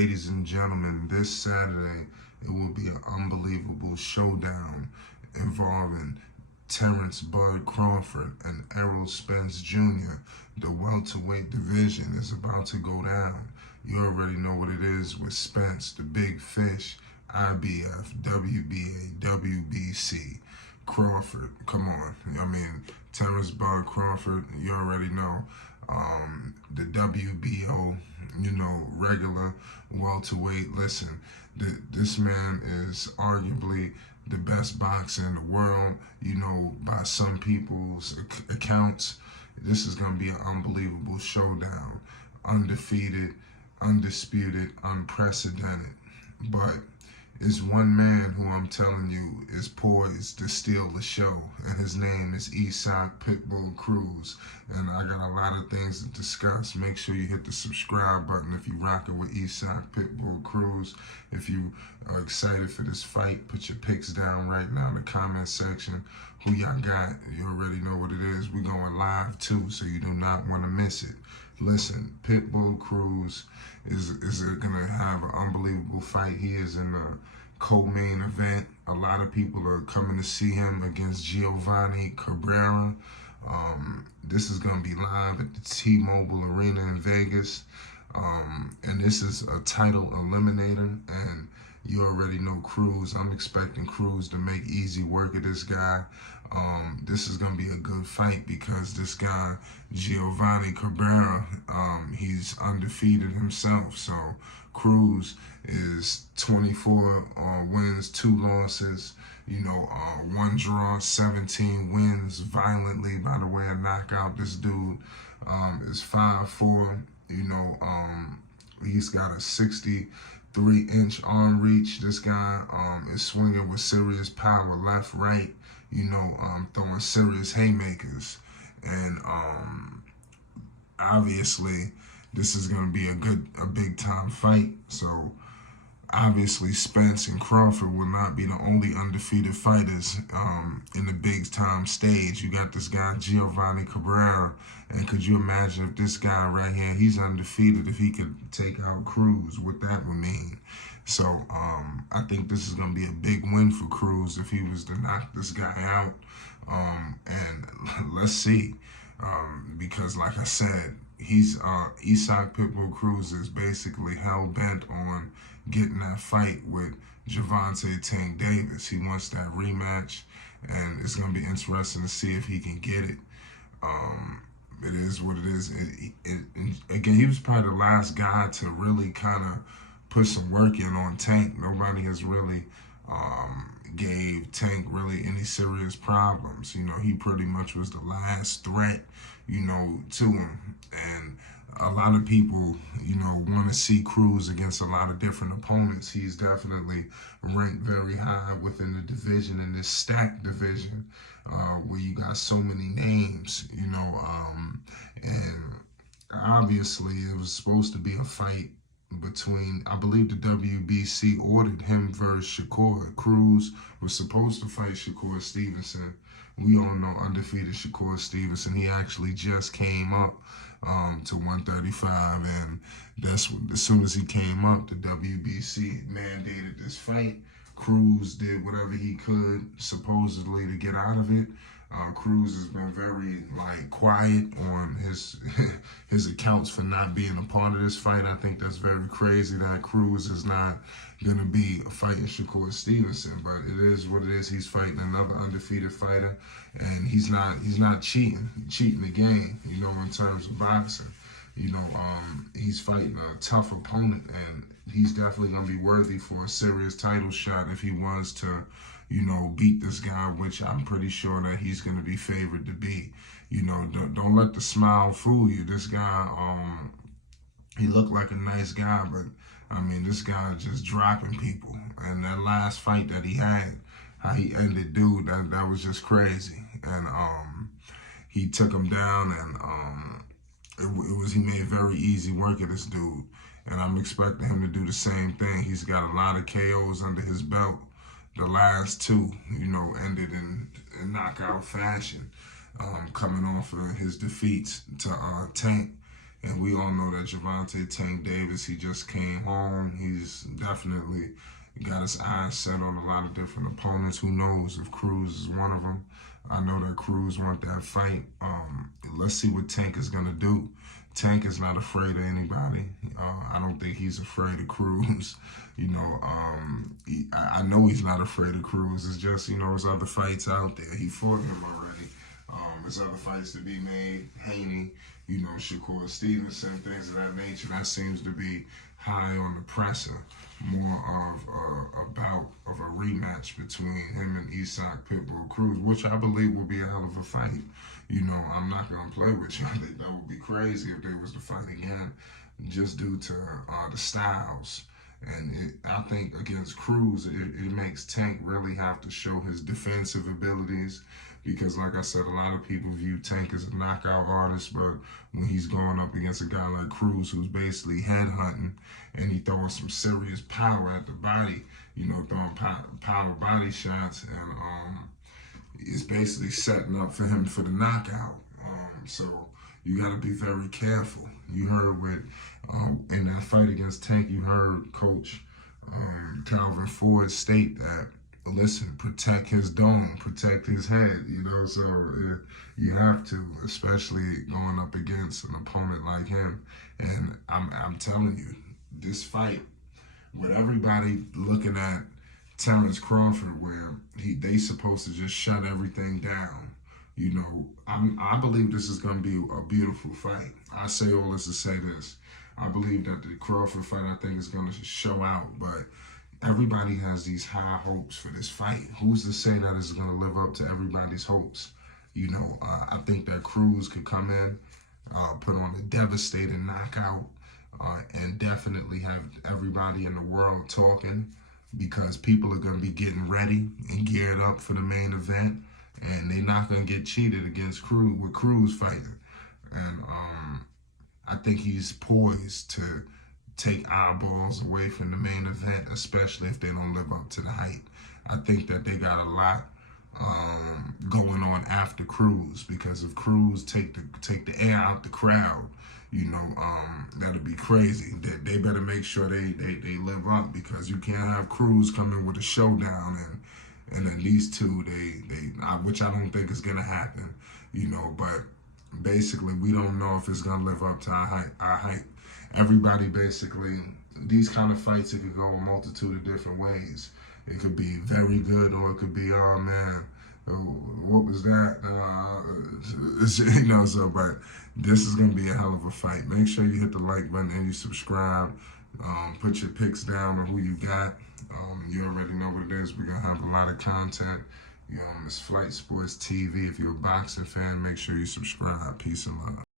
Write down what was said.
ladies and gentlemen, this Saturday it will be an unbelievable showdown involving Terence Crawford and Errol Spence Jr. The welterweight division is about to go down. You already know what it is with Spence, the big fish, IBF, WBA, WBC. Crawford, come on. Terence Crawford, you already know. The WBO, regular welterweight. Listen, this man is arguably the best boxer in the world, by some people's accounts. This is going to be an unbelievable showdown. Undefeated, undisputed, unprecedented. But it's one man who I'm telling you is poised to steal the show, and his name is Pitbull Cruz. And I got a lot of things to discuss. Make sure you hit the subscribe button if you rocking with Pitbull Cruz. If you are excited for this fight, put your picks down right now in the comment section. Who y'all got? You already know what it is. We're going live too, so you do not want to miss it. Listen, Pitbull Cruz is going to have an unbelievable fight. He is in the co-main event. A lot of people are coming to see him against Cabrera. This is going to be live at the T-Mobile Arena in Vegas. And this is a title eliminator. And you already know Cruz. I'm expecting Cruz to make easy work of this guy. This is going to be a good fight because this guy, Cabrera, he's undefeated himself. So Cruz is 24 wins, 2 losses, 1 draw, 17 wins violently, by the way, a knockout. This dude is 5'4", he's got a 63-inch arm reach. This guy is swinging with serious power, left, right, throwing serious haymakers. And obviously, this is going to be a big time fight. So obviously, Spence and Crawford will not be the only undefeated fighters in the big time stage. You got this guy, Cabrera, and could you imagine if this guy right here, he's undefeated, if he could take out Cruz, what that would mean. So I think this is going to be a big win for Cruz if he was to knock this guy out. And let's see, because like I said, he's Pitbull Cruz is basically hell-bent on getting that fight with Tank Davis. He wants that rematch, and it's going to be interesting to see if he can get it. It is what it is. Again, he was probably the last guy to really kind of put some work in on Tank. Nobody has really gave Tank really any serious problems. He pretty much was the last threat, to him. And a lot of people, want to see Cruz against a lot of different opponents. He's definitely ranked very high within the division, in this stacked division, where you got so many names, and obviously it was supposed to be a fight between, I believe the WBC ordered him versus Shakur. Cruz was supposed to fight Shakur Stevenson. We all know undefeated Shakur Stevenson. He actually just came up to 135, and that's what, as soon as he came up, the WBC mandated this fight. Cruz did whatever he could, supposedly, to get out of it. Cruz has been very quiet on his accounts for not being a part of this fight. I think that's very crazy that Cruz is not gonna be fighting Shakur Stevenson, but it is what it is. He's fighting another undefeated fighter, and he's not cheating the game, in terms of boxing. He's fighting a tough opponent, and he's definitely gonna be worthy for a serious title shot if he was to beat this guy, which I'm pretty sure that he's going to be favored to be. Don't let the smile fool you. This guy, he looked like a nice guy, but, this guy just dropping people. And that last fight that he had, how he ended dude, that was just crazy. And he took him down, and he made very easy work of this dude. And I'm expecting him to do the same thing. He's got a lot of KOs under his belt. The last 2, ended in knockout fashion, coming off of his defeats to Tank And we all know that Gervonta Tank Davis, he just came home. He's definitely got his eyes set on a lot of different opponents. Who knows if Cruz is one of them? I know that Cruz want that fight. Let's see what Tank is going to do. Tank is not afraid of anybody. I don't think he's afraid of Cruz. I know he's not afraid of Cruz. It's just, his other fights out there. He fought him already. There's other fights to be made. Haney, Shakur Stevenson, things of that nature. That seems to be high on the presser. More of a bout of a rematch between him and Isak Pitbull Cruz, which I believe will be a hell of a fight. I'm not going to play with you. I think that would be crazy if they was to fight again, just due to the styles. And I think against Cruz, it makes Tank really have to show his defensive abilities. Because, like I said, a lot of people view Tank as a knockout artist, but when he's going up against a guy like Cruz, who's basically headhunting, and he throwing some serious power at the body, throwing power body shots, and it's basically setting up for him for the knockout. So you got to be very careful. You heard in that fight against Tank, you heard Coach Calvin Ford state that, listen, protect his dome, protect his head, so you have to, especially going up against an opponent like him. And I'm telling you, this fight, with everybody looking at Terence Crawford, where they supposed to just shut everything down, I believe this is going to be a beautiful fight. I say all this to say this. I believe that the Crawford fight, I think, is going to show out, but everybody has these high hopes for this fight. Who's to say that it's going to live up to everybody's hopes? I think that Cruz could come in, put on a devastating knockout, and definitely have everybody in the world talking, because people are going to be getting ready and geared up for the main event, and they're not going to get cheated against Cruz with Cruz fighting. And I think he's poised to take eyeballs away from the main event, especially if they don't live up to the hype. I think that they got a lot going on after Cruz, because if Cruz take the air out the crowd, that'll be crazy. They better make sure they live up, because you can't have Cruz come in with a showdown and then these two which I don't think is gonna happen. But basically we don't know if it's gonna live up to our hype. Everybody basically, these kind of fights, it could go a multitude of different ways. It could be very good, or it could be, oh man, what was that? But this is going to be a hell of a fight. Make sure you hit the like button and you subscribe. Put your picks down on who you got. You already know what it is. We're going to have a lot of content. It's Flight Sports TV. If you're a boxing fan, make sure you subscribe. Peace and love.